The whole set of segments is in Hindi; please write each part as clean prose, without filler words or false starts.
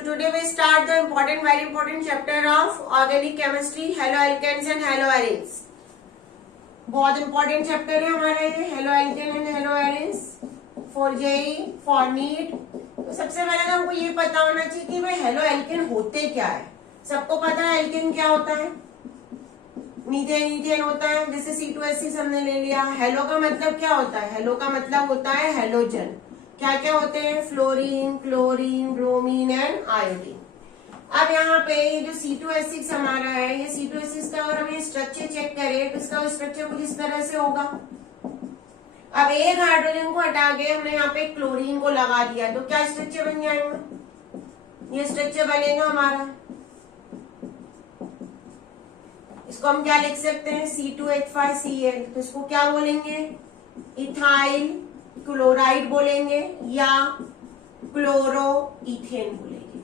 So today we start the important, very important chapter of organic chemistry, haloalkanes and haloarenes. बहुत important chapter है हमारा ये haloalkane and haloarenes for JEE, for NEET. तो सबसे पहले तो हमको ये पता होना चाहिए कि भाई haloalkane होते क्या है. सबको पता है alkane क्या होता है. मीथेन ईथेन होता है. जैसे C2H6 हमने ले लिया. हेलो का मतलब क्या होता है. हेलो का मतलब होता है हेलोजन. क्या क्या होते हैं. Fluorine, chlorine, bromine and iodine. अब यहाँ पे ये जो C2H6 हमारा है, ये C2H6 का अगर हम स्ट्रक्चर चेक करें तो इसका स्ट्रक्चर कुछ इस तरह से होगा. अब एक हाइड्रोजन को हटा के हमने यहाँ पे क्लोरीन को लगा दिया तो क्या स्ट्रक्चर बन जाएगा. ये स्ट्रक्चर बनेगा हमारा. इसको हम क्या लिख सकते हैं. C2H5Cl. तो इसको क्या बोलेंगे. इथाइल क्लोराइड बोलेंगे या क्लोरो इथेन बोलेंगे.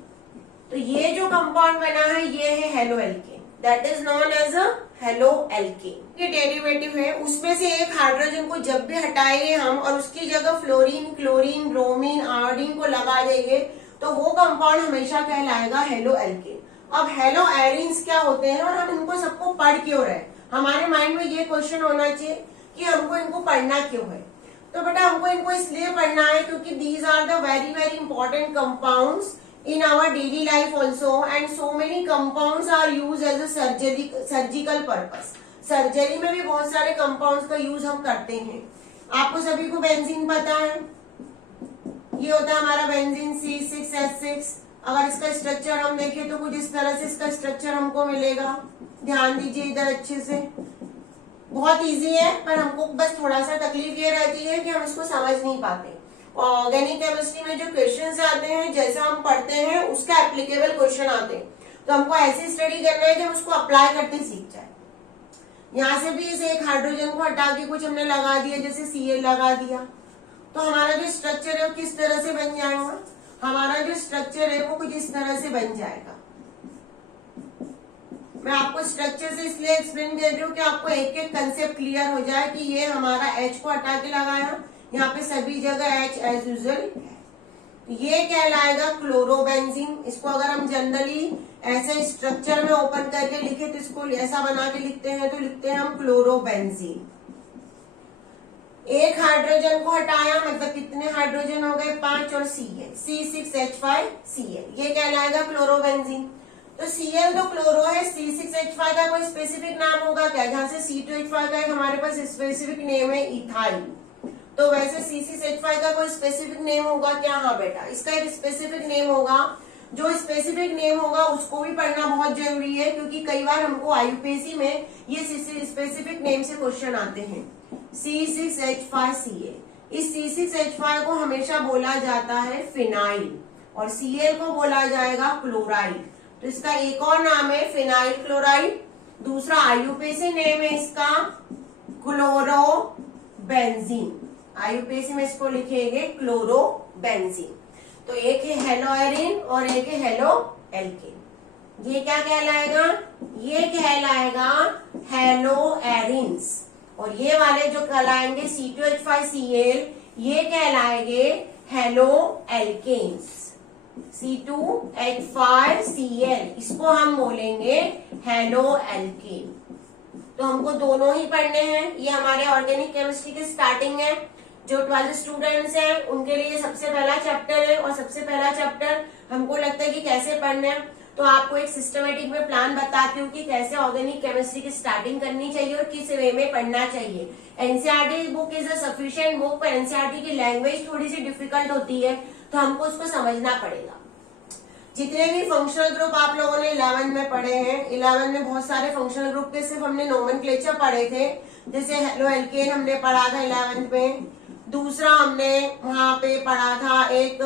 तो ये जो कंपाउंड बना है ये है haloalkane. That is known as a haloalkane. ये डेरिवेटिव है. उसमें से एक हाइड्रोजन को जब भी हटाएंगे हम और उसकी जगह फ्लोरीन, क्लोरीन, ब्रोमीन, आयोडीन को लगा देंगे तो वो कंपाउंड हमेशा कहलाएगा हेलोएल्केन. अब हेलोएरीन्स क्या होते हैं और हम इनको सबको पढ़ क्यों रहे. हमारे माइंड में ये क्वेश्चन होना चाहिए कि हमको इनको पढ़ना क्यों है. तो बेटा हमको इनको इसलिए पढ़ना है क्योंकि these are the very very important compounds in our daily life also and so many compounds are use as a surgical purpose. Surgery में भी बहुत सारे कंपाउंड्स का यूज हम करते हैं. आपको सभी को बेंजीन पता है. ये होता है हमारा बेंजीन C6H6. अगर इसका स्ट्रक्चर हम देखें तो कुछ इस तरह से इसका स्ट्रक्चर हमको मिलेगा. ध्यान दीजिए इधर अच्छे से. बहुत इजी है पर हमको बस थोड़ा सा तकलीफ ये रहती है कि हम इसको समझ नहीं पाते. ऑर्गेनिक केमिस्ट्री में जो क्वेश्चंस आते हैं जैसा हम पढ़ते हैं उसका एप्लीकेबल क्वेश्चन आते हैं. तो हमको ऐसी स्टडी करना है कि हम उसको अप्लाई करते सीख जाए. यहाँ से भी इसे एक हाइड्रोजन को हटा के कुछ हमने लगा दिया जैसे Cl लगा दिया तो हमारा जो स्ट्रक्चर है वो किस तरह से बन जाएगा. हमारा जो स्ट्रक्चर है वो कुछ इस तरह से बन जाएगा. मैं आपको स्ट्रक्चर से इसलिए एक्सप्लेन कर रही हूँ कि आपको एक एक कंसेप्ट क्लियर हो जाए कि ये हमारा H को हटा के लगाया. यहाँ पे सभी जगह H एज यूजुअल. ये कहलाएगा क्लोरोबेंजीन. इसको अगर हम जनरली ऐसे स्ट्रक्चर में ओपन करके लिखे तो इसको ऐसा बना के लिखते हैं तो लिखते हैं हम क्लोरोबेंजीन. एक हाइड्रोजन को हटाया मतलब कितने हाइड्रोजन हो गए 5 और Cl C6H5Cl. ये कहलाएगा क्लोरोबेंजीन. तो Cl तो क्लोरो है. C6H5 का कोई स्पेसिफिक नाम होगा क्या. जहां से C2H5 का हमारे पास स्पेसिफिक नेम है इथाइल. तो वैसे C6H5 का कोई स्पेसिफिक नेम होगा क्या. हाँ बेटा इसका एक स्पेसिफिक नेम होगा. जो स्पेसिफिक नेम होगा उसको भी पढ़ना बहुत जरूरी है क्योंकि कई बार हमको IUPAC में ये स्पेसिफिक नेम से क्वेश्चन आते हैं. C6H5Cl. इस C6H5 को हमेशा बोला जाता है फिनाइल और Cl को बोला जाएगा क्लोराइड. तो इसका एक और नाम है फिनाइल क्लोराइड. दूसरा IUPAC नेम है इसका क्लोरोबेंजीन. IUPAC में इसको लिखेंगे क्लोरोबेंजीन. तो एक है हेलोएरीन और एक है हेलोएल्केन. ये क्या कहलाएगा. ये कहलाएगा हेलोएरीन्स. और ये वाले जो कहलाएंगे C2H5Cl ये कहलाएंगे हेलोएल्केन्स. C2H5Cl इसको हम बोलेंगे हेलोएल्केन. तो हमको दोनों ही पढ़ने हैं. ये हमारे ऑर्गेनिक केमिस्ट्री की स्टार्टिंग है. जो 12 स्टूडेंट्स हैं उनके लिए सबसे पहला चैप्टर है और सबसे पहला चैप्टर हमको लगता है कि कैसे पढ़ना है. तो आपको एक सिस्टमेटिक में प्लान बताती हूँ कि कैसे ऑर्गेनिक केमिस्ट्री की स्टार्टिंग करनी चाहिए और किस वे में पढ़ना चाहिए. NCERT book is a sufficient book पर एनसीईआरटी की लैंग्वेज थोड़ी सी डिफिकल्ट होती है तो हमको उसको समझना पड़ेगा. जितने भी फंक्शनल ग्रुप आप लोगों ने 11 में पढ़े हैं 11 में बहुत सारे फंक्शनल ग्रुप के सिर्फ हमने नोमेनक्लेचर पढ़े थे. जैसे हेलोएल्केन हमने पढ़ा था 11 में. दूसरा हमने वहां पे पढ़ा था एक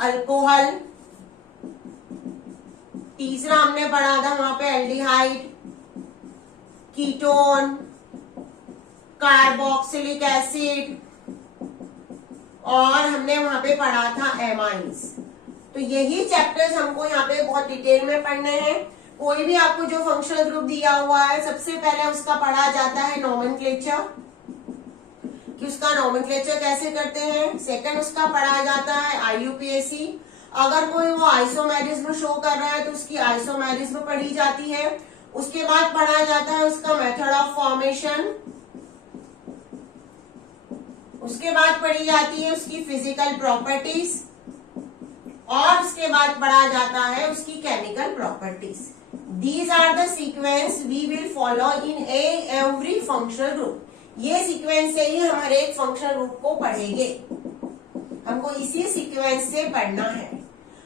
अल्कोहल. तीसरा हमने पढ़ा था वहां पे एल्डिहाइड, कीटोन, कार्बोक्सिलिक एसिड और हमने वहां पे पढ़ा था एमाइन्स. तो यही चैप्टर्स हमको यहाँ पे बहुत डिटेल में पढ़ने हैं. कोई भी आपको जो फंक्शनल ग्रुप दिया हुआ है सबसे पहले उसका पढ़ा जाता है नोमेनक्लेचर कि उसका नोमेनक्लेचर कैसे करते हैं. सेकंड उसका पढ़ा जाता है IUPAC अगर कोई वो आइसोमेरिज्म शो कर रहा है तो उसकी आइसोमेरिज्म पढ़ी जाती है। उसके बाद पढ़ा जाता है उसका मेथड ऑफ फॉर्मेशन। उसके बाद पढ़ी जाती है उसकी फिजिकल प्रॉपर्टीज और उसके बाद पढ़ा जाता है उसकी chemical properties. These are the sequence we will follow in every functional group. ये सीक्वेंस से ही हमारे एक फंक्शनल ग्रुप को पढ़ेंगे। हमको इसी सीक्वेंस से पढ़ना है।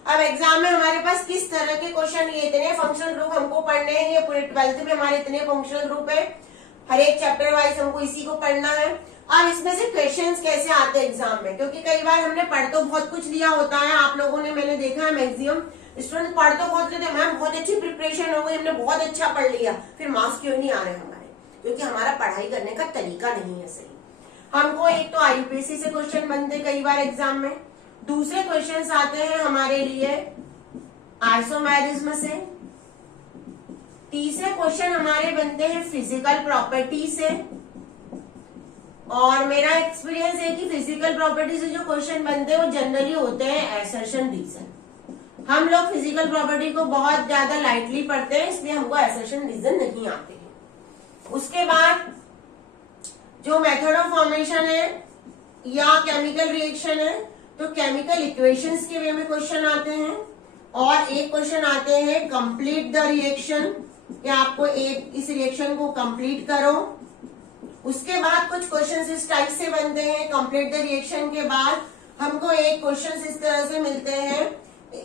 अब एग्जाम में हमारे पास किस तरह के क्वेश्चन, ये इतने फंक्शनल ग्रुप हमको पढ़ने हैं, ये पूरे 12th में हमारे इतने फंक्शनल ग्रुप है, हर एक चैप्टर वाइज हमको इसी को पढ़ना है। अब इसमें से क्वेश्चंस कैसे आते हैं एग्जाम में, क्योंकि कई बार हमने पढ़ तो बहुत कुछ लिया होता है, आप लोगों ने, मैंने देखा है मैक्सिमम स्टूडेंट पढ़ तो बहुत लेते हैं, मैम बहुत अच्छी प्रिपरेशन हो गई, हमने बहुत अच्छा पढ़ लिया, फिर मार्क्स क्यों नहीं आ रहे हमारे, क्योंकि हमारा पढ़ाई करने का तरीका नहीं है सही। हमको एक तो आईयूपीएससी से क्वेश्चन बनते कई बार एग्जाम में, दूसरे क्वेश्चंस आते हैं हमारे लिए आइसोमेरिज्म से, तीसरे क्वेश्चन हमारे बनते हैं फिजिकल प्रॉपर्टी से। और मेरा एक्सपीरियंस है कि फिजिकल प्रॉपर्टी से जो क्वेश्चन बनते हैं वो जनरली होते हैं असर्शन रीजन। हम लोग फिजिकल प्रॉपर्टी को बहुत ज्यादा लाइटली पढ़ते हैं, इसलिए हमको असर्शन रीजन नहीं आते हैं। उसके बाद जो मेथड ऑफ फॉर्मेशन है या केमिकल रिएक्शन है, तो केमिकल इक्वेशंस के वे में क्वेश्चन आते हैं। और एक क्वेश्चन आते हैं कंप्लीट द रिएक्शन, कि आपको एक इस रिएक्शन को कंप्लीट करो। उसके बाद कुछ क्वेश्चन इस टाइप से बनते हैं। कंप्लीट द रिएक्शन के बाद हमको एक क्वेश्चन इस तरह से मिलते हैं,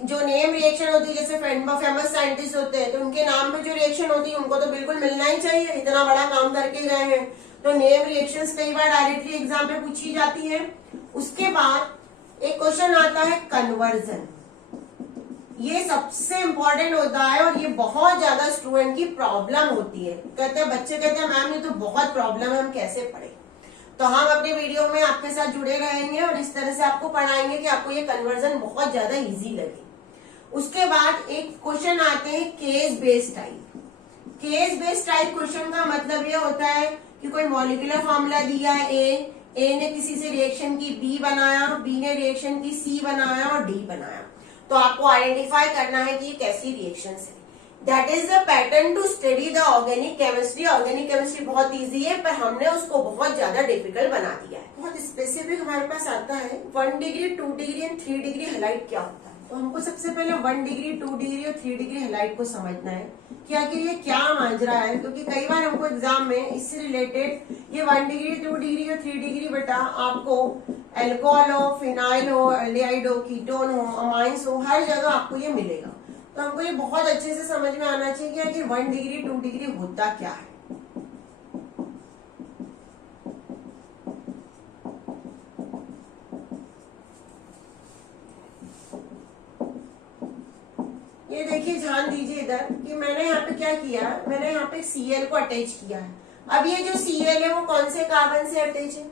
जो नेम रिएक्शन होती है, जैसे फेमस साइंटिस्ट होते हैं तो उनके नाम पे जो रिएक्शन होती है उनको तो बिल्कुल मिलना ही चाहिए, इतना बड़ा काम करके गए हैं, तो नेम रिएक्शंस कई बार डायरेक्टली एग्जाम पे पूछी जाती है। उसके बाद एक क्वेश्चन आता है कन्वर्जन, ये सबसे इंपॉर्टेंट होता है और ये बहुत ज्यादा स्टूडेंट की प्रॉब्लम होती है। कहते हैं बच्चे कहते हैं मैम ये तो बहुत प्रॉब्लम है, हम कैसे पढ़े। तो हम अपने वीडियो में आपके साथ जुड़े रहेंगे और इस तरह से आपको पढ़ाएंगे कि आपको ये कन्वर्जन बहुत ज्यादा इजी लगे। उसके बाद एक क्वेश्चन आते हैं case based type. Case based type question का मतलब ये होता है कि कोई मॉलिक्यूलर फॉर्मूला दिया है ए ने किसी से रिएक्शन की बी बनाया, बी ने रिएक्शन की सी बनाया और डी बनाया, तो आपको आइडेंटिफाई करना है कि ये कैसी रिएक्शन है। That is the pattern to study the organic chemistry. Organic chemistry बहुत इजी है, पर हमने उसको बहुत ज्यादा डिफिकल्ट बना दिया है। बहुत स्पेसिफिक हमारे पास आता है 1 degree 2 degree and 3 degree halide क्या होता है। तो हमको सबसे पहले 1 डिग्री 2 डिग्री और 3 डिग्री हैलाइड को समझना है कि आखिर ये क्या माजरा है, क्योंकि कई बार हमको एग्जाम में इससे रिलेटेड ये 1 डिग्री 2 डिग्री और 3 डिग्री बेटा आपको एल्कोहल हो, फिनाइल हो, एल्डिहाइड हो, कीटोन हो, अमाइंस हो, हर जगह आपको ये मिलेगा। तो हमको ये बहुत अच्छे से समझ में आना चाहिए कि आखिर 1 डिग्री 2 डिग्री होता क्या है। ये देखिए, ध्यान दीजिए इधर कि मैंने यहाँ पे क्या किया, मैंने यहाँ पे Cl को अटैच किया है। अब ये जो Cl है वो कौन से कार्बन से अटैच है,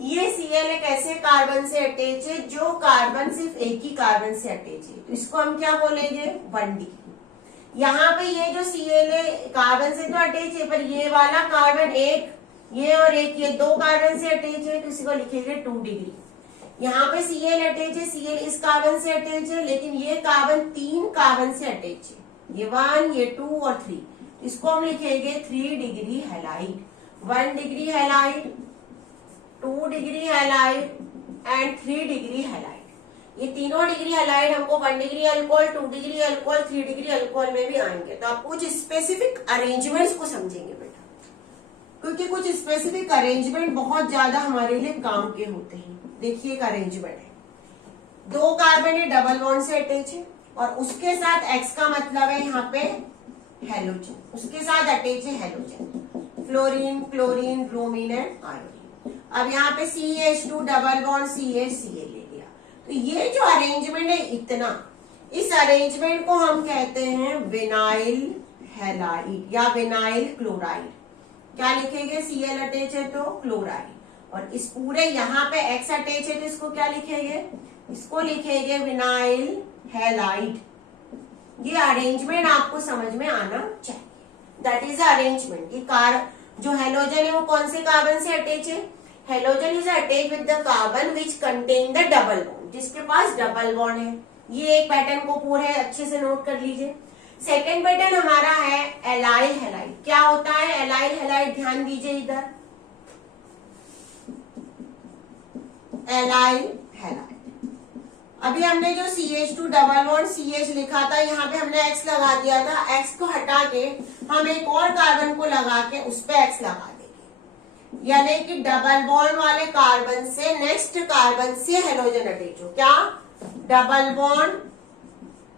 ये Cl एक ऐसे कार्बन से अटैच है जो कार्बन सिर्फ एक ही कार्बन से अटैच है, तो इसको हम क्या बोलेंगे 1 डिग्री। यहाँ पे ये जो Cl है कार्बन से तो अटैच है, पर ये वाला कार्बन एक, ये और एक, ये 2 कार्बन से अटैच है, तो इसी को लिखेंगे 2 डिग्री। यहाँ पे Cl अटैच है, Cl इस कार्बन से अटैच है, लेकिन ये कार्बन 3 कार्बन से अटैच है, ये 1, ये 2 और 3, इसको हम लिखेंगे 3 degree halide. 1 degree halide, 2 degree halide and 3 degree halide. ये तीनों डिग्री हैलाइड हमको 1 degree alcohol, 2 degree alcohol, 3 degree alcohol में भी आएंगे। तो आप कुछ स्पेसिफिक अरेंजमेंट्स को समझेंगे बेटा, क्योंकि कुछ स्पेसिफिक अरेंजमेंट बहुत ज्यादा हमारे लिए काम के होते हैं। देखिए एक अरेंजमेंट है, 2 कार्बन है डबल बॉन्ड से अटैच है और उसके साथ X का मतलब है यहाँ पे हेलोजन, उसके साथ अटैच है halogen, fluorine, chlorine, bromine and iodine. अब यहाँ पे CH2 डबल बॉन्ड CH ले लिया। तो ये जो अरेंजमेंट है इतना, इस अरेंजमेंट को हम कहते हैं विनाइल हैलाइड या विनाइल क्लोराइड। क्या लिखेंगे, Cl अटैच है तो क्लोराइड, और इस पूरे यहाँ पे X अटैच है तो इसको क्या लिखेंगे, इसको लिखेंगे विनाइल हैलाइड। ये अरेंजमेंट आपको समझ में आना चाहिए। That is arrangement. ये जो हेलोजन है वो कौन से कार्बन से अटैच है, halogen is attach with the carbon which contain the double bond, जिसके पास डबल बॉन्ड है। ये एक पैटर्न को पूरे अच्छे से नोट कर लीजिए। सेकेंड पैटर्न हमारा है एलाइल हैलाइड। क्या होता है एलाइल हैलाइड, ध्यान दीजिए इधर, एलाइल हैलाइड। अभी हमने जो CH2 डबल बॉन्ड CH लिखा था, यहाँ पे हमने X लगा दिया था। X को हटा के हम एक और कार्बन को लगा के उस पे X लगा देंगे, यानी कि डबल बॉन्ड वाले कार्बन से नेक्स्ट कार्बन से हेलोजन अटैच हो। क्या, डबल बॉन्ड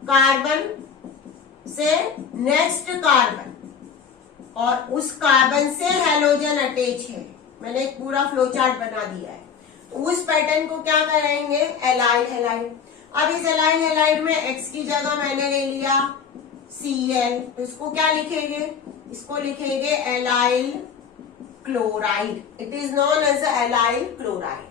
कार्बन से नेक्स्ट कार्बन और उस कार्बन से हेलोजन अटैच है। मैंने एक पूरा फ्लो चार्ट बना दिया है। उस पैटर्न को क्या करेंगे, एलाइल हैलाइड। अब इस एलाइल हैलाइड में X की जगह मैंने ले लिया Cl, तो इसको क्या लिखेंगे, इसको लिखेंगे allyl chloride. It is known as allyl chloride.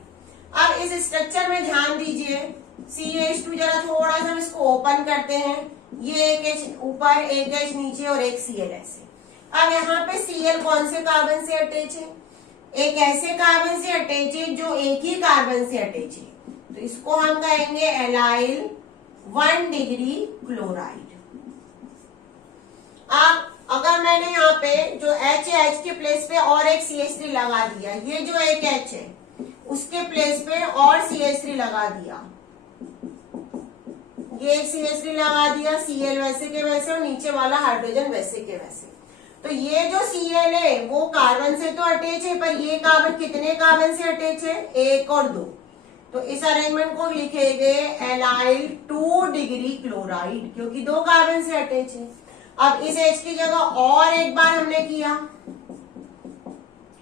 अब इस स्ट्रक्चर में ध्यान दीजिए, CH2 जरा थोड़ा सा इसको ओपन करते हैं, ये एक H ऊपर, एक H नीचे और एक Cl ऐसे। अब यहाँ पे Cl कौन से कार्बन से अटैच है, एक ऐसे कार्बन से अटैच है जो एक ही कार्बन से अटैच है, तो इसको हम कहेंगे एलाइल 1 डिग्री क्लोराइड। अब अगर मैंने यहाँ पे जो H है, H के प्लेस पे और एक CH3 लगा दिया, ये जो एक H है उसके प्लेस पे और CH3 लगा दिया, ये एक CH3 लगा दिया, Cl वैसे के वैसे और नीचे वाला हाइड्रोजन वैसे के वैसे। तो ये जो Cl है वो कार्बन से तो अटैच है, पर ये कार्बन कितने कार्बन से अटैच है, 1 और 2। तो इस अरेंजमेंट को लिखेंगे एलाइल 2 डिग्री क्लोराइड, क्योंकि 2 कार्बन से अटैच है। अब इस H की जगह और एक बार हमने किया,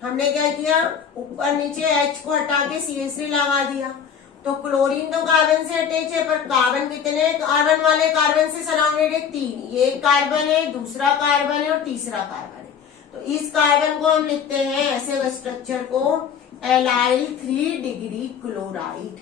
हमने क्या किया, ऊपर नीचे H को हटा के CH3 लगा दिया। तो क्लोरीन तो कार्बन से अटैच है, पर कार्बन कितने कार्बन वाले कार्बन से सराउंडेड है, 3। ये एक कार्बन है, दूसरा कार्बन है और तीसरा कार्बन है। तो इस कार्बन को हम लिखते हैं ऐसे स्ट्रक्चर को एलाइल 3 डिग्री क्लोराइड।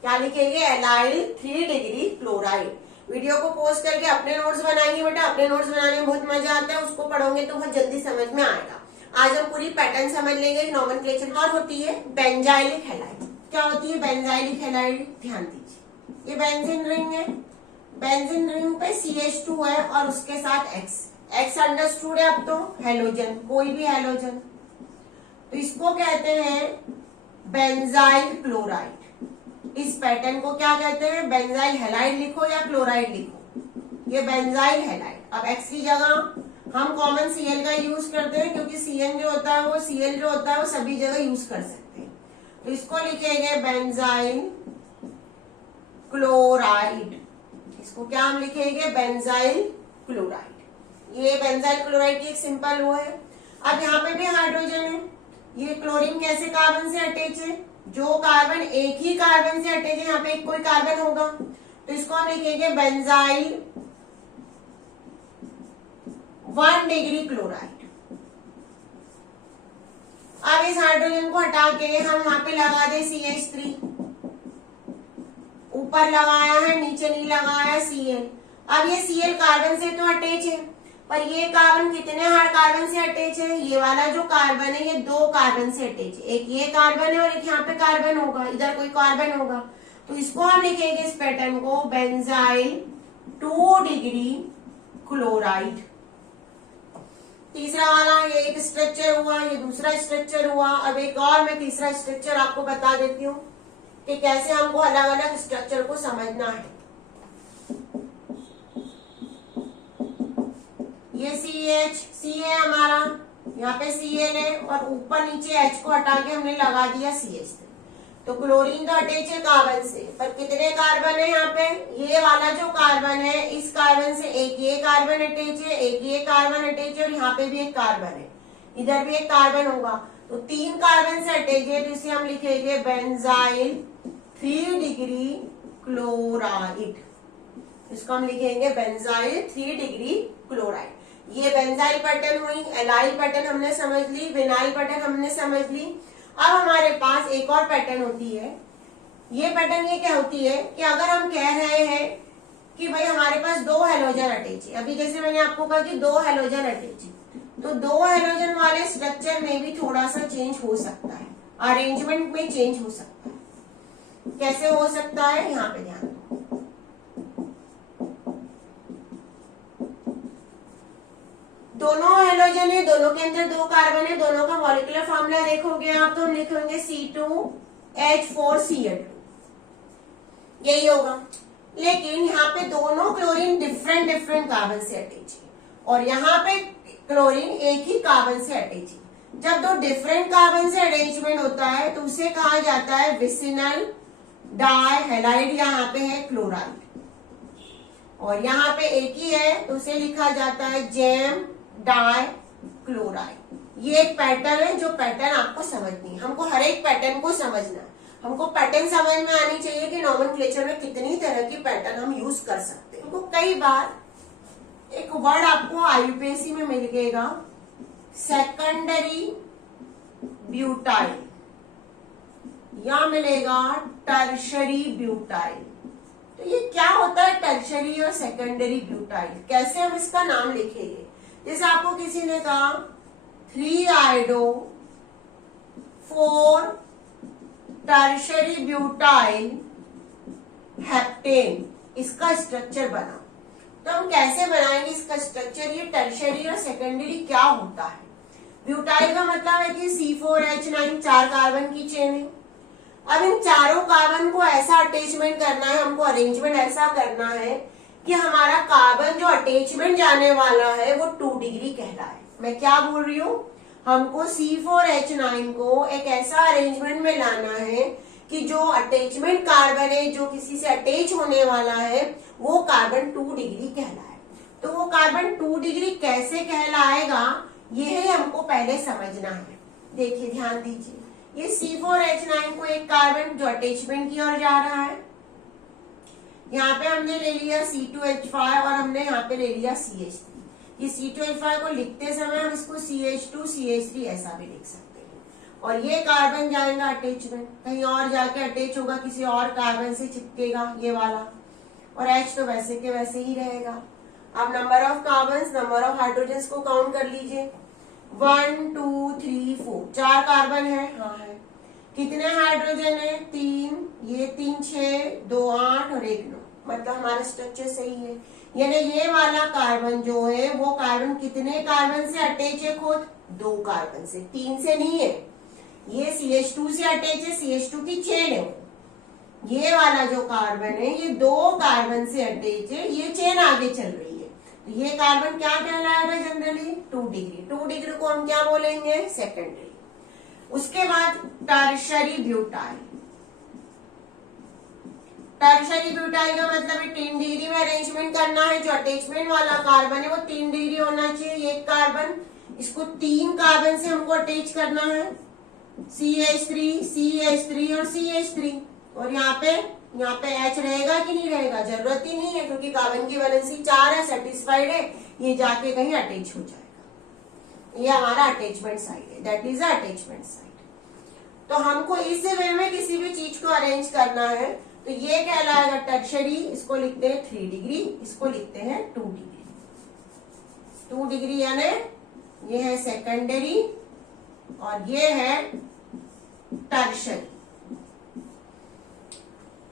क्या लिखेंगे, एलाइल 3 डिग्री क्लोराइड। वीडियो को पॉज करके अपने नोट्स बनाएंगे बेटा, अपने नोट्स बनाने में बहुत मजा आता है, उसको पढ़ोगे तो बहुत जल्दी समझ में आएगा। आज हम पूरी पैटर्न समझ लेंगे, नॉमेनक्लेचर। और होती है बेंजाइलिक हैलाइड। क्या होती है बेंजाइलिक हैलाइड, ध्यान दीजिए, ये बेंजीन रिंग है, बेंजीन रिंग पे CH2 है और उसके साथ X अंडरस्टूड है। अब तो हेलोजन, कोई भी हेलोजन, तो इसको कहते हैं बेंजाइल क्लोराइड। इस पैटर्न को क्या कहते हैं, बेंजाइल हैलाइड लिखो या क्लोराइड लिखो, ये बेंजाइल हैलाइड। अब X की जगह हम कॉमन Cl का यूज करते हैं, क्योंकि Cl जो होता है वो Cl जो होता है वो सभी जगह यूज कर सकते हैं। तो इसको लिखेंगे बेंजाइल क्लोराइड। इसको क्या हम लिखेंगे, बेंजाइल क्लोराइड। ये बेंजाइल क्लोराइड की एक सिंपल वो है। अब यहाँ पे भी हाइड्रोजन है, ये क्लोरीन कैसे कार्बन से अटैच है, जो कार्बन एक ही कार्बन से अटैच है, यहाँ पे एक कोई कार्बन होगा, तो इसको हम लिखेंगे बेंजाइल 1 डिग्री क्लोराइड। अब इस हाइड्रोजन को हटा के हम वहां पे लगा दे CH3, ऊपर लगाया है नीचे नहीं लगाया Cl। अब ये Cl कार्बन से तो अटैच है, पर ये कार्बन कितने हर कार्बन से अटैच है, ये वाला जो कार्बन है ये 2 कार्बन से अटैच है, एक ये कार्बन है और एक यहाँ पे कार्बन होगा, इधर कोई कार्बन होगा। तो इसको हम लिखेंगे इस पैटर्न को बेंजाइल 2 डिग्री क्लोराइड। तीसरा वाला ये एक स्ट्रक्चर हुआ, ये दूसरा स्ट्रक्चर हुआ। अब एक और मैं तीसरा स्ट्रक्चर आपको बता देती हूँ कि कैसे हमको अलग अलग स्ट्रक्चर को समझना है। ये C है हमारा, यहाँ पे Cl है और ऊपर नीचे H को हटा के हमने लगा दिया CH3। तो क्लोरीन तो अटैच है कार्बन से, पर कितने कार्बन है यहाँ पे, ये वाला जो कार्बन है इस कार्बन से एक ये कार्बन अटैच है, एक ये कार्बन अटैच है और यहाँ पे भी एक कार्बन है, इधर भी एक कार्बन होगा। तो 3 कार्बन से अटैच है, तो इसे हम लिखेंगे बेंजाइल 3 डिग्री क्लोराइड। इसको हम लिखेंगे बेंजाइल 3 डिग्री क्लोराइड। ये बेंजाइल पैटर्न हुई, एलाइल पैटर्न हमने समझ ली, विनाइल पैटर्न हमने समझ ली। अब हमारे पास एक और पैटर्न होती है। ये पैटर्न ये क्या होती है कि अगर हम कह रहे हैं कि भाई हमारे पास 2 हेलोजन अटैच है, अभी जैसे मैंने आपको कहा कि 2 हेलोजन अटैच है, तो 2 हेलोजन वाले स्ट्रक्चर में भी थोड़ा सा चेंज हो सकता है, अरेंजमेंट में चेंज हो सकता है। कैसे हो सकता है, यहाँ पे ध्यान दो। दोनों हेलोजन है, दोनों के अंदर 2 कार्बन है, दोनों का मॉलिक्यूलर फॉर्मूला देखोगे आप तो हम लिखेंगे C2H4Cl2, यही होगा। लेकिन यहाँ पे दोनों क्लोरीन डिफरेंट डिफरेंट कार्बन से अटैच है और यहाँ पे क्लोरीन एक ही कार्बन से अटैच है। जब दो डिफरेंट कार्बन से अरेंजमेंट होता है तो उसे कहा जाता है विसिनल डाइहैलाइड, यहाँ पे है क्लोराइड, और यहाँ पे एक ही है तो उसे लिखा जाता है जेम डाई क्लोराइड। ये एक पैटर्न है, जो पैटर्न आपको समझनी है, हमको हर एक पैटर्न को समझना है। हमको पैटर्न समझ में आनी चाहिए कि नॉमेनक्लेचर में कितनी तरह की पैटर्न हम यूज कर सकते हैं। हमको कई बार एक वर्ड आपको आईयूपीएससी में मिल गएगा, सेकेंडरी ब्यूटाइल, या मिलेगा टर्शरी ब्यूटाइल। तो ये क्या होता है टर्शरी और सेकेंडरी ब्यूटाइल, कैसे हम इसका नाम लिखेंगे? जैसे आपको किसी ने कहा 3-आयोडो 4 टर्शरी ब्यूटाइल हेप्टेन, इसका स्ट्रक्चर बना, तो हम कैसे बनाएंगे इसका स्ट्रक्चर? ये टर्शरी और सेकेंडरी क्या होता है? ब्यूटाइल का मतलब है कि C4H9 4 कार्बन की चेन है। अब इन चारों कार्बन को ऐसा अटैचमेंट करना है, हमको अरेंजमेंट ऐसा करना है कि हमारा कार्बन जो अटैचमेंट जाने वाला है वो 2 डिग्री कहलाए। मैं क्या बोल रही हूँ? हमको C4H9 को एक ऐसा अरेंजमेंट में लाना है कि जो अटैचमेंट कार्बन है, जो किसी से अटैच होने वाला है, वो कार्बन 2 डिग्री कहलाए। तो वो कार्बन 2 डिग्री कैसे कहलाएगा, ये हमको पहले समझना है। देखिए ध्यान दीजिए, ये C4H9 को एक कार्बन जो अटैचमेंट की ओर जा रहा है, यहाँ पे हमने ले लिया C2H5 और हमने यहाँ पे ले लिया CH3। ये C2H5 को लिखते समय हम इसको CH2 CH3 ऐसा भी लिख सकते हैं। और ये कार्बन जाएगा अटैचमेंट, कहीं और जाके अटैच होगा, किसी और कार्बन से चिपकेगा ये वाला, और H तो वैसे के वैसे ही रहेगा। अब number of carbon, number of hydrogen को काउंट कर लीजिए, 1 2 3 4 4 कार्बन है, हाँ है। कितने हाइड्रोजन है? 3, ये 3 6 2 8 और 1 9, मतलब हमारा स्ट्रक्चर सही है। यानी ये वाला कार्बन जो है वो कार्बन कितने कार्बन से अटैच है? खुद 2 कार्बन से, 3 से नहीं है। ये CH2 से अटैच है, CH2 की चेन है। ये वाला जो कार्बन है ये 2 कार्बन से अटैच है, ये चेन आगे चल रही है, तो ये कार्बन क्या कहलाएगा जनरली? 2 डिग्री। 2 डिग्री को हम क्या बोलेंगे? सेकेंडरी। उसके बाद टर्शरी ब्यूटाइल। टर्शरी ब्यूटाइल का मतलब है 3 डिग्री में अरेंजमेंट करना है। जो अटैचमेंट वाला कार्बन है वो 3 डिग्री होना चाहिए। एक कार्बन, इसको 3 कार्बन से हमको अटैच करना है, CH3 CH3 और CH3। और यहाँ पे H रहेगा कि नहीं रहेगा? जरूरत ही नहीं है, क्योंकि कार्बन की वैलेंसी 4 है, सेटिस्फाइड है, ये जाके कहीं अटैच हो जाएगा। ये हमारा अटैचमेंट साइड है, दैट इज अटैचमेंट साइड। तो हमको इस वे में किसी भी चीज को अरेंज करना है, तो ये कहलाएगा टर्शरी। इसको लिखते हैं 3 डिग्री, इसको लिखते हैं 2 डिग्री। 2 डिग्री यानी ये है सेकेंडरी और ये है टर्शरी।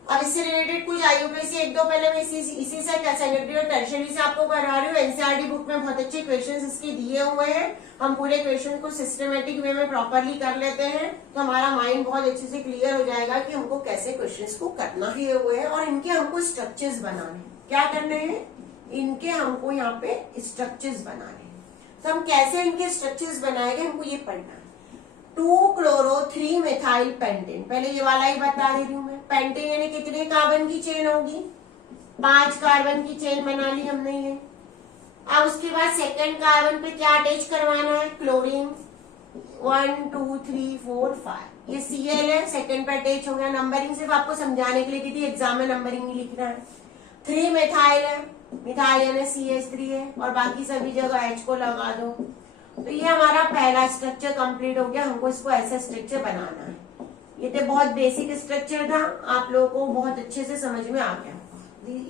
अब इससे रिलेटेड कुछ आईयूपीएससी 1-2 पहले मैं इसी से सेकेंडरी और टर्शरी से आपको करा रही हूँ। एनसीईआरटी बुक में बहुत अच्छे क्वेश्चंस इसके दिए हुए हैं। हम पूरे क्वेश्चन को सिस्टमेटिक वे में प्रॉपरली कर लेते हैं तो हमारा माइंड बहुत अच्छे से क्लियर हो जाएगा कि हमको कैसे क्वेश्चंस को करना ही हुए है और इनके हमको स्ट्रक्चर्स बनाने हैं। क्या करने हैं? इनके हमको यहाँ पे स्ट्रक्चर्स बनाने हैं। तो हम कैसे इनके स्ट्रक्चर्स बनाएंगे, हमको ये पढ़ना है। 2-chloro-3-methyl पेंटेन, पहले ये वाला ही बता दे रही हूँ मैं। पेंटेन यानी कितने कार्बन की चेन होगी? 5 कार्बन की चेन बना ली हमने ये। अब उसके बाद सेकंड कार्बन पे क्या अटैच करवाना है? क्लोरीन। 1 2 3 4 5, ये Cl है, सेकंड पे अटैच हो गया। नंबरिंग सिर्फ आपको समझाने के लिए की थी, एग्जाम में नंबरिंग नहीं लिखना है। 3-methyl है, मिथाइल यानी CH3 है, और बाकी सभी जगह H को लगा दो। तो ये हमारा पहला स्ट्रक्चर कंप्लीट हो गया। हमको इसको ऐसा स्ट्रक्चर बनाना है। ये तो बहुत बेसिक स्ट्रक्चर था, आप लोगों को बहुत अच्छे से समझ में आ गया।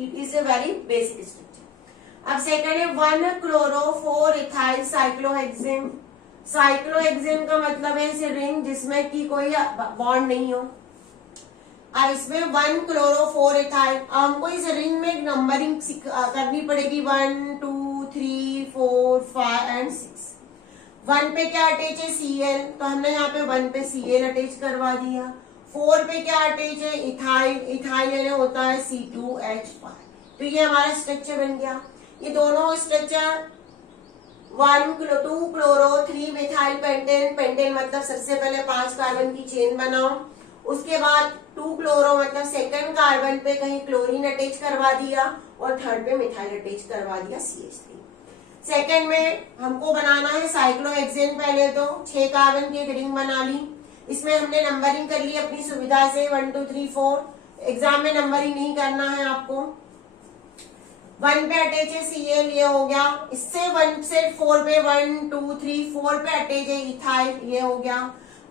It is a very basic structure. अब सेकंड है 1-chloro-4-ethyl साइक्लोहेक्सेन। साइक्लोहेक्सेन का मतलब है इसे रिंग जिसमें की कोई बॉन्ड नहीं हो। अब इसमें 1-chloro-4-ethyl, हमको इस रिंग में नंबरिंग करनी पड़ेगी। 1 2 3 4 5 एंड 6। 1 पे क्या अटैच है? Cl, तो हमने यहाँ पे 1 पे Cl अटैच करवा दिया। 4 पे क्या अटैच है? इथाइल, इथाइल यानी होता है C2H5। तो ये हमारा स्ट्रक्चर बन गया। ये दोनों structure 1 2 chloro 3 methyl pentane, pentane मतलब सबसे पहले 5 कार्बन की चेन बनाओ, उसके बाद 2 क्लोरो मतलब सेकंड कार्बन पे कहीं क्लोरीन अटैच करवा दिया और थर्ड पे मिथाइल अटैच करवा दिया CH3। सेकंड में हमको बनाना है साइक्लोहेक्सेन। पहले तो 6 कार्बन की एक रिंग बना ली, इसमें हमने नंबरिंग कर ली अपनी सुविधा से 1 2 3 4। एग्जाम में नंबरिंग नहीं करना है आपको। 1 पे अटैच है Cl, ये हो गया। इससे 1 से 4 पे 1 2 3 4 पे अटैच है इथाइल, ये हो गया।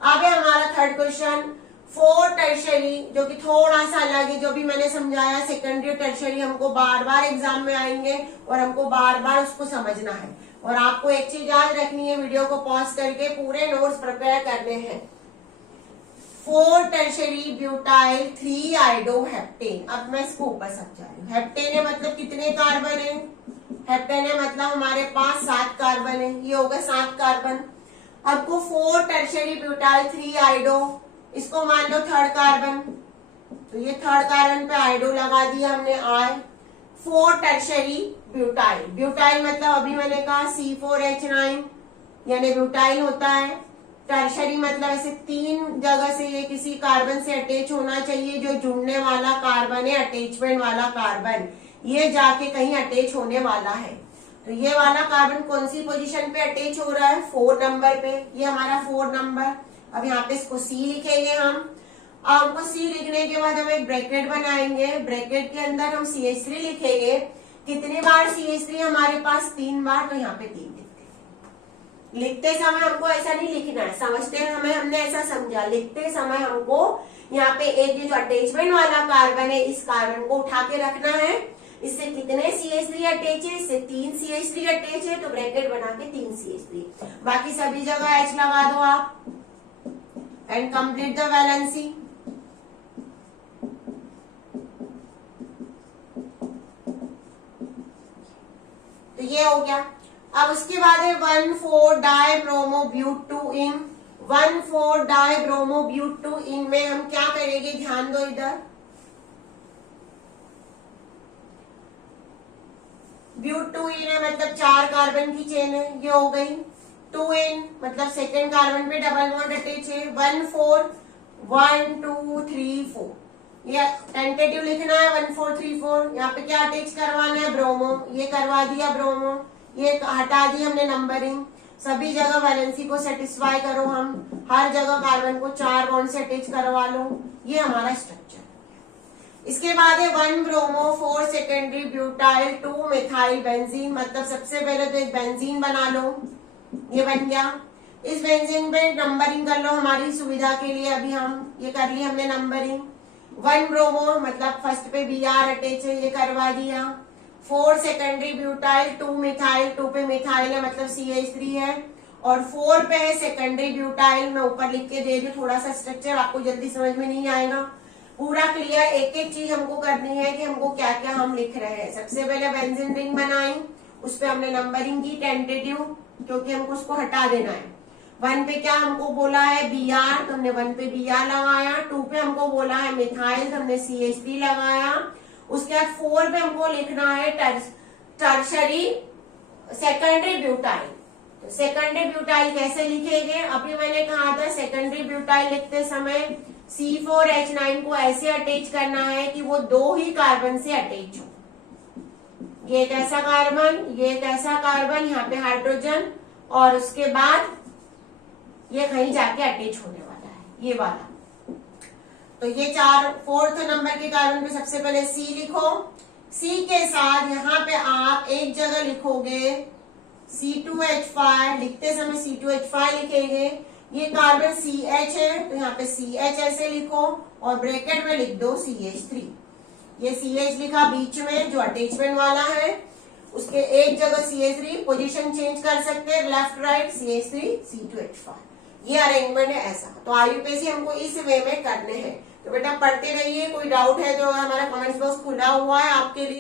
अब है हमारा थर्ड क्वेश्चन 4 टर्शरी, जो कि थोड़ा सा अलग है। जो भी मैंने समझाया सेकेंडरी टर्शरी हमको बार बार एग्जाम में आएंगे और हमको बार बार उसको समझना है। और आपको एक चीज याद रखनी है, वीडियो को पॉज करके पूरे नोट्स प्रिपेयर करने हैं। 4 टर्शरी ब्यूटाइल 3 आइडोहेप्टेन। अब मैं इसको ऊपर समझा रही हूँ। हेप्टेन है मतलब कितने कार्बन है? हेप्टेन है मतलब हमारे पास 7 कार्बन है, ये होगा 7 कार्बन। आपको 4 टर्शरी ब्यूटाइल 3 आइडो, इसको मान लो थर्ड कार्बन, तो ये थर्ड कार्बन पे आइडो लगा दिया हमने I। 4 टर्शरी ब्यूटाइल, ब्यूटाइल मतलब अभी मैंने कहा C4H9 यानी ब्यूटाइल होता है। टर्शरी मतलब ऐसे 3 जगह से ये किसी कार्बन से अटैच होना चाहिए, जो जुड़ने वाला कार्बन है, अटैचमेंट वाला कार्बन, ये जाके कहीं अटैच होने वाला है। तो ये वाला कार्बन कौन सी पोजीशन पे अटैच हो रहा है? 4 नंबर पे, ये हमारा 4 नंबर। अब यहाँ पे इसको C लिखेंगे हम। अब हमको C लिखने के बाद हम एक ब्रैकेट बनाएंगे, ब्रैकेट के अंदर हम CH3 लिखेंगे। कितनी बार CH3 हमारे पास? 3 बार, तो यहाँ पे 3 लिखते समय हमको ऐसा नहीं लिखना है, समझते हैं हमने ऐसा समझा। लिखते समय हमको यहाँ पे एक जो अटैचमेंट वाला कार्बन है, इस कार्बन को उठा के रखना है। इससे कितने CH3 अटैच है? इससे 3 CH3 अटैच है, तो ब्रैकेट बना के 3 CH3। बाकी सभी जगह H लगा दो आप एंड कंप्लीट द वैलेंसी। तो ये हो गया। अब उसके बाद है 1,4 डाइब्रोमोब्यूट 2 इन। 1,4 डाइब्रोमोब्यूट 2 इन में हम क्या करेंगे? ध्यान दो इधर, ब्यूट 2 इन है मतलब 4 कार्बन की चेन है, ये हो गई। 2 इन मतलब सेकेंड कार्बन पे डबल बॉन्ड अटैच है। 1,4 1 2 3 4, ये टेंटेटिव लिखना है 1 4 3 4। यहाँ पे क्या अटैच करवाना है? ब्रोमो, ये करवा दिया ब्रोमो, ये हटा दी हमने नंबरिंग। सभी जगह वैलेंसी को सेटिस्फाई करो, हम हर जगह कार्बन को 4 बॉन्ड से अटैच करवा लो। ये हमारा स्ट्रक्चर। इसके बाद है 1 bromo 4 secondary butyl 2 methyl benzene, मतलब सबसे पहले तो एक बेंजीन बना लो, ये बन गया। इस बेंजीन पे नंबरिंग कर लो हमारी सुविधा के लिए। अभी हम ये कर ली हमने नंबरिंग। 1 ब्रोमो मतलब फर्स्ट पे Br अटैच है, ये करवा दिया। 4 सेकेंडरी ब्यूटाइल 2 मिथाइल, 2 पे मिथाइल है मतलब CH3 है, और 4 पे है सेकेंडरी ब्यूटाइल। मैं ऊपर लिख के दे दी, थोड़ा सा स्ट्रक्चर आपको जल्दी समझ में नहीं आएगा। पूरा क्लियर एक एक चीज हमको करनी है कि हमको क्या क्या हम लिख रहे हैं। सबसे पहले बेंजीन रिंग बनाई, उस पे हमने नंबरिंग की टेंटेटिव, क्योंकि हमको उसको हटा देना है। 1 पे क्या हमको बोला है? Br, तो हमने 1 पे Br लगाया। 2 पे हमको बोला है मिथाइल, तो हमने CH3 लगाया। उसके बाद 4 पे हमको लिखना है tertiary secondary butyl. Secondary butyl कैसे लिखेंगे? अभी मैंने कहा था सेकेंडरी ब्यूटाइल लिखते समय C4H9 को ऐसे अटैच करना है कि वो 2 ही कार्बन से अटैच हो। ये एक ऐसा कार्बन, ये एक ऐसा कार्बन, यहाँ पे हाइड्रोजन, और उसके बाद ये कहीं जाके अटैच होने वाला है, ये वाला। तो ये 4th नंबर के कार्बन पे सबसे पहले C लिखो। C के साथ यहाँ पे आप एक जगह लिखोगे C2H5, लिखते समय C2H5 लिखेंगे। ये कार्बन CH है, तो यहाँ पे CH ऐसे लिखो और ब्रैकेट में लिख दो CH3। ये CH लिखा बीच में जो अटैचमेंट वाला है, उसके एक जगह CH3, पोजीशन चेंज कर सकते हैं लेफ्ट राइट, CH3 C2H5। ये अरेंजमेंट है ऐसा। तो IUPAC हमको इस वे में करने हैं। तो बेटा पढ़ते रहिए, कोई डाउट है तो हमारा कमेंट्स बॉक्स खुला हुआ है आपके लिए।